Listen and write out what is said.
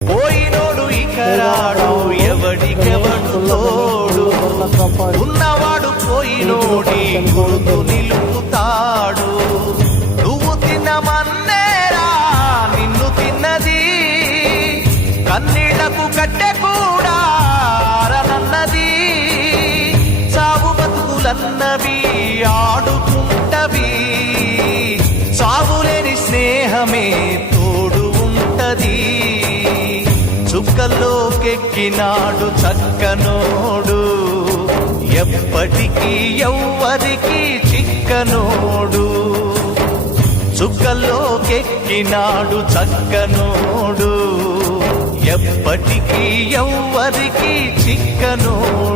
పోయినోడు ఇకరాడు ఎవడికెవడు తోడు, ఉన్నవాడు పోయినోడి గుర్తు నిలుపుతాడు. నువ్వు తిన్నమన్నేరా నిన్ను తిన్నది, కన్నీళ్లకు కట్టె కూడా ఆరనన్నది. సాగు బతుకులన్నవి ఆడుకుంటవి, సాగులేని స్నేహమే తోడు ఉంటది. చుక్కల్లోకెక్కినాడు చక్కనోడు, ఎప్పటికీ ఎవ్వరికి చిక్కనోడు. చుక్కల్లోకెక్కినాడు చక్కనోడు, ఎప్పటికీ ఎవ్వరికి చిక్కనోడు.